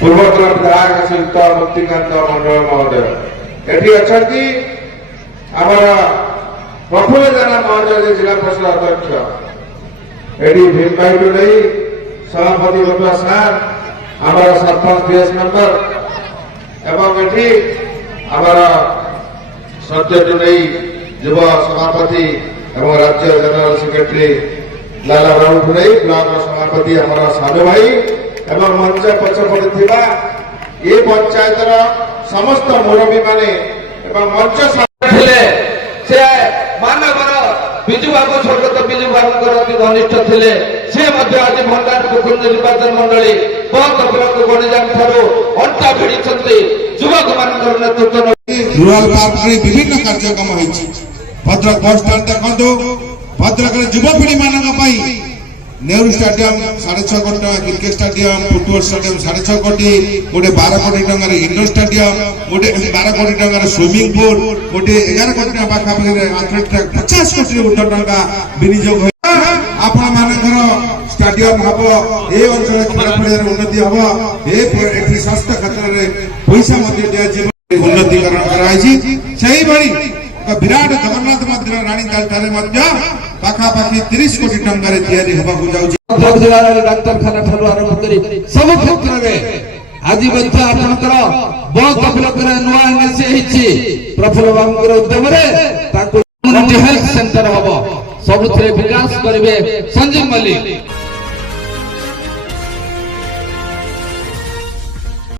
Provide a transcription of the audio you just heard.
पूर्वतन विधायक श्रीयुक्त मुक्तिकांत मंडल महोदय एटी अच्छा प्रफुल्ल जेना महोदय जिला परिषद अध्यक्ष एटी भीम भाई नहीं सभापति बटुआ सार आम सरपंच पीएस मेंबर एवं एटी आम सत्य नहीं युव सभापति एवं राज्य जनरल सेक्रेटरी लाला राउत नहीं ब्लॉक सभापति आम साधु भाई एवं मंच पछपड़ी ये पंचायत समस्त मुरबी माने मंच से मानवर विजु बाबू स्वर्गत विजु बाबू अति घनिष्ठ थे सी आज भंडार पुकुर निर्वाचन मंडली बहुत ब्लक गणिजाम ठारू अंटा भिड़ी युवक मान नेतृत्व रूराल पार्क विभिन्न कार्यक्रम भद्रक बस स्टाण्ड देखो भद्रक युवपीढ़ी मान नेहरू स्टाडियम 6.5 कोटी टका क्रिकेट स्टाडियम फुटबॉल स्टाडियम 6.5 कोटी गोटे 12 कोटी टका इंडोर स्टाडियम गोटे 12 कोटी टका स्विमिंग पूल गोटे 11 कोटी टका पाखापाखि एथलेट ट्रैक 50 कोटी ऊर्ध्व टका विनियोग आपण मानकर स्टाडियम हम ए अंचल खेल पड़िया उन्नति हम ए स्वास्थ्य क्षेत्र में पैसा दिया उन्नतिकरण कराई विराट जगन्नाथ मंदिर रानीताल पाखापाखि 30 कोटी टंका डाक्तरखाना ठारू आरंभ कर सब क्षेत्र में आज आपंकर बहुत ब्लक नुआ एनएसी प्रफुल्ल बाबू उद्यम हेल्थ सेंटर हम सब विकास करेंगे संजीव मल्लिक।